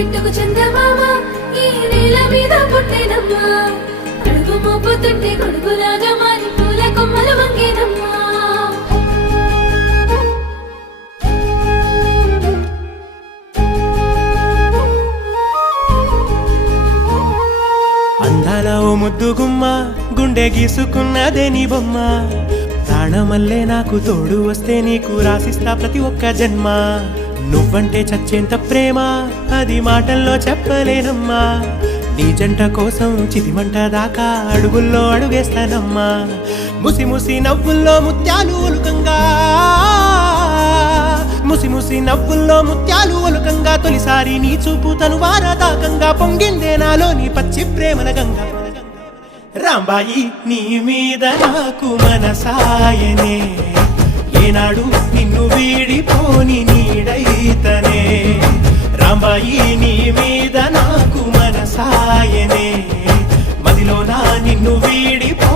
బిట్టుకు చందమామ ఈ నేల మీద పుట్టేనమ్మా అడుగు మోపుతుంటే గొడుగులాగా మారి పూల కొమ్మలు వంగేనమ్మా అందాల ఓ ముద్దుగుమ్మ గుండె గీసుకున్నదే నీ బొమ్మ ప్రాణమల్లే నాకు తోడు వస్తే నీకు రాసిస్తా ప్రతి ఒక్క జన్మ నువ్వంటే చచ్చేంత ప్రేమ అది మాటల్లో చెప్పలేనమ్మా నీ జంట కోసం చితిమంట దాకా అడుగుల్లో అడుగేస్తానమ్మా ముసి ముసి నవ్వుల్లో ముత్యాలు ఒలుకంగా ముసి ముసి నవ్వుల్లో ముత్యాలు ఒలుకంగా తొలిసారి నీ చూపు తను వారదాకంగా పొంగిందే నాలో నీ పచ్చి ప్రేమల గంగా రాంబాయి నీ మీద నాకు మనసాయనే ఏనాడు నిన్ను వీడిపోని నీడైతనే రాంబాయి నీ మీద నాకు మనసాయనే మదిలో నా నిన్ను వీడిపో